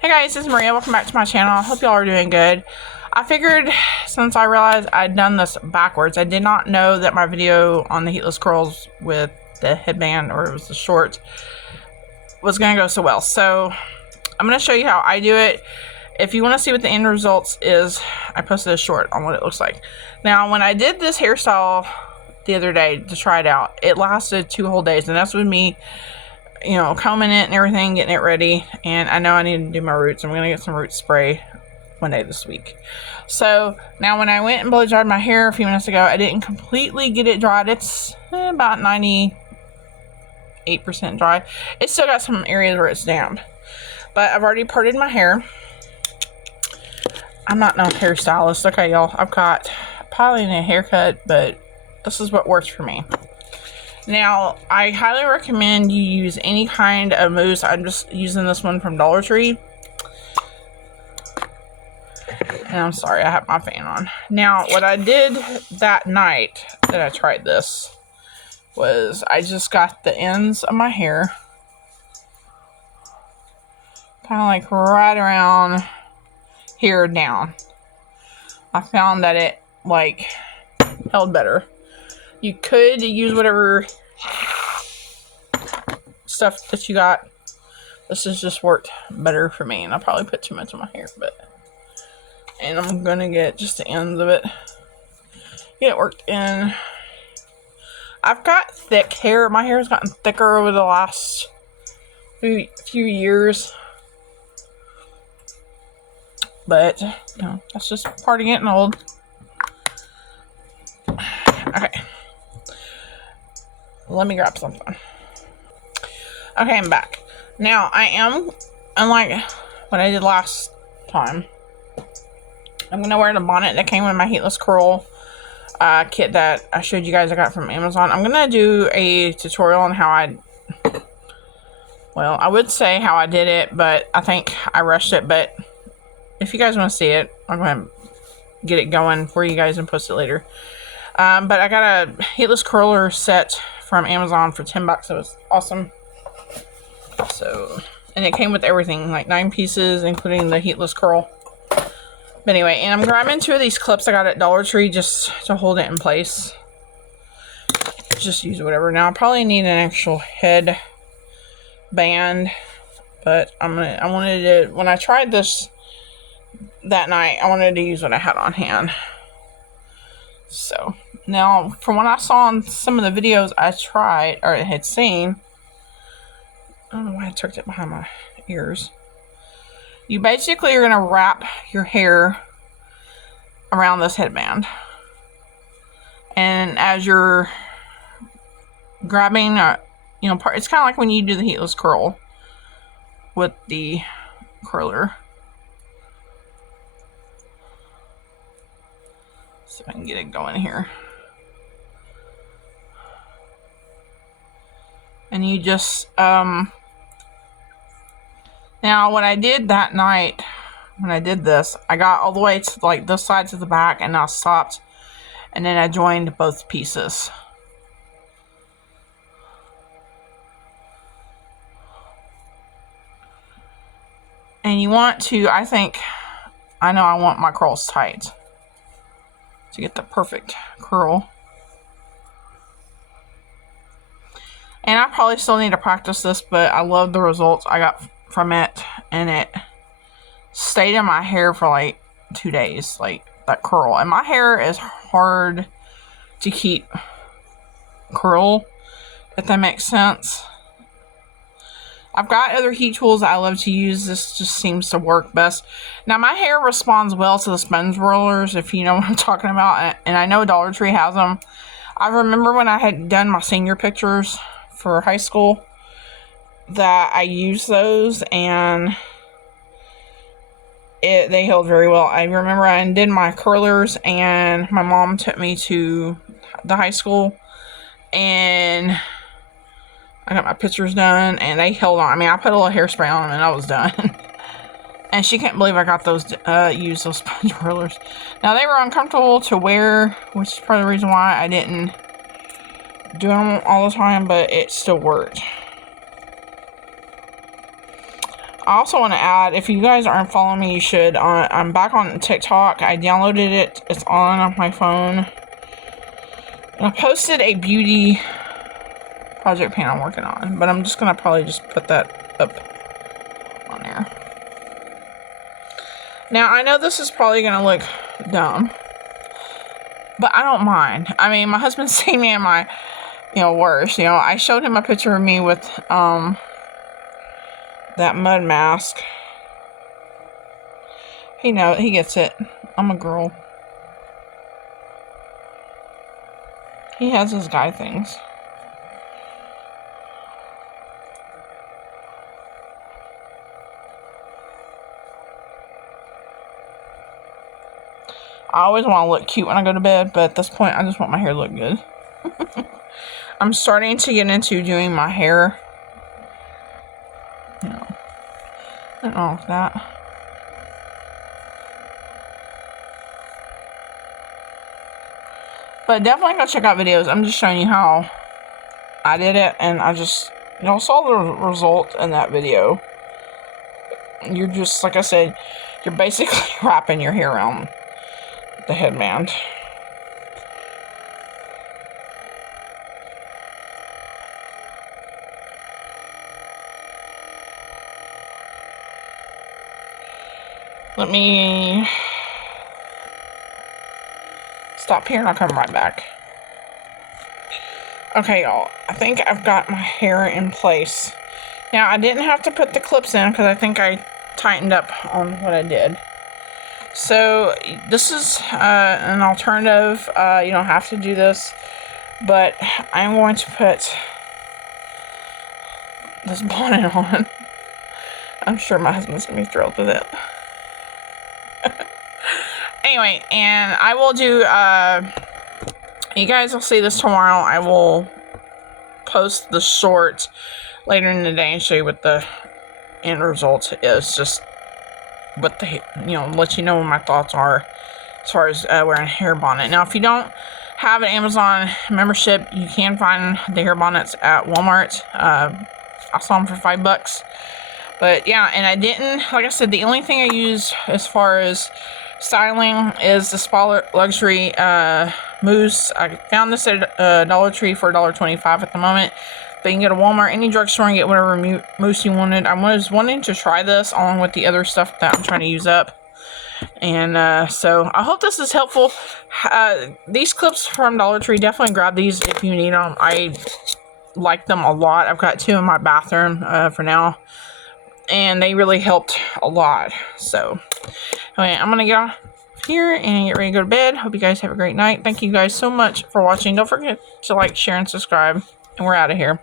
Hey guys, this is Maria. Welcome back to my channel. I hope y'all are doing good. I figured since I realized I'd done this backwards, I did not know that my video on the heatless curls with the headband, or it was the short, was going to go so well. So I'm going to show you how I do it. If you want to see what the end results is, I posted a short on what it looks like. Now, when I did this hairstyle the other day to try it out, it lasted 2 whole days, and that's with me, you know, combing it and everything, getting it ready. And I know I need to do my roots. I'm gonna get some root spray one day this week. So now when I went and blow dried my hair a few minutes ago, I didn't completely get it dried. It's about 98% dry. It's still got some areas where it's damp, but I've already parted my hair. I'm not no hairstylist. Okay, y'all, I've got probably a haircut, but this is what works for me. Now, I highly recommend you use any kind of mousse. I'm just using this one from Dollar Tree. And I'm sorry, I have my fan on. Now, what I did that night that I tried this was I just got the ends of my hair, kind of like right around here down. I found that it like held better. You could use whatever stuff that you got. This has just worked better for me, and I probably put too much in my hair, and I'm gonna get just the ends of it. Get it worked in. I've got thick hair. My hair has gotten thicker over the last few years, but you know, that's just part of getting old. Okay. Let me grab something. Okay, I'm back. Now, I am, unlike what I did last time, I'm going to wear the bonnet that came with my heatless curl kit that I showed you guys I got from Amazon. I'm going to do a tutorial on how I would say how I did it, but I think I rushed it. But if you guys want to see it, I'm going to get it going for you guys and post it later. But I got a heatless curler set from Amazon for $10. It was awesome. So, and it came with everything, like 9 pieces, including the heatless curl. But anyway, and I'm grabbing 2 of these clips I got at Dollar Tree just to hold it in place. Just use whatever. Now I probably need an actual head band, but I wanted to, when I tried this that night, I wanted to use what I had on hand. So now, from what I saw on some of the videos I tried or had seen, I don't know why I tucked it behind my ears. You basically are going to wrap your hair around this headband, and as you're grabbing, you know, it's kind of like when you do the heatless curl with the curler. So I can get it going here. And you just, now what I did that night, when I did this, I got all the way to like this side to the back, and I stopped, and then I joined both pieces. And you want to, I know I want my curls tight to get the perfect curl. And I probably still need to practice this, but I love the results I got from it. And it stayed in my hair for like 2 days, like that curl. And my hair is hard to keep curl, if that makes sense. I've got other heat tools I love to use. This just seems to work best. Now, my hair responds well to the sponge rollers, if you know what I'm talking about. And I know Dollar Tree has them. I remember when I had done my senior pictures for high school that I used those, and they held very well. I remember I did my curlers, and my mom took me to the high school, and I got my pictures done, and they held on. I mean, I put a little hairspray on them, and I was done. And she can't believe I got those, used those sponge rollers. Now, they were uncomfortable to wear, which is part of the reason why I didn't do them all the time, but it still worked. I also want to add, if you guys aren't following me, you should. I'm back on TikTok. I downloaded it. It's on my phone. And I posted a beauty project pan I'm working on, but I'm just going to probably just put that up on there. Now, I know this is probably going to look dumb, but I don't mind. I mean, my husband's seen me in my, worst. I showed him a picture of me with, that mud mask. He gets it. I'm a girl. He has his guy things. I always want to look cute when I go to bed, but at this point, I just want my hair to look good. I'm starting to get into doing my hair. Nothing wrong with that. But definitely go check out videos. I'm just showing you how I did it, and I just, saw the result in that video. You're just, like I said, you're basically wrapping your hair around the headband. Let me stop here and I'll come right back. Okay, y'all. I think I've got my hair in place. Now, I didn't have to put the clips in because I think I tightened up on what I did. So, this is an alternative. You don't have to do this. But I'm going to put this bonnet on. I'm sure my husband's going to be thrilled with it. Anyway, and I will do, you guys will see this tomorrow. I will post the short later in the day and show you what the end result is. Just what the, let you know what my thoughts are as far as wearing a hair bonnet. Now, if you don't have an Amazon membership, you can find the hair bonnets at Walmart. I saw them for $5. But yeah, and I didn't, like I said, the only thing I use as far as styling is the Spa Luxury mousse. I found this at Dollar Tree for $1.25 at the moment. But you can go to Walmart, any drugstore, and get whatever mousse you wanted. I was wanting to try this along with the other stuff that I'm trying to use up. And so I hope this is helpful. These clips from Dollar Tree, definitely grab these if you need them. I like them a lot. I've got 2 in my bathroom for now. And they really helped a lot. So, anyway, I'm going to get off here and get ready to go to bed. Hope you guys have a great night. Thank you guys so much for watching. Don't forget to like, share, and subscribe. And we're out of here.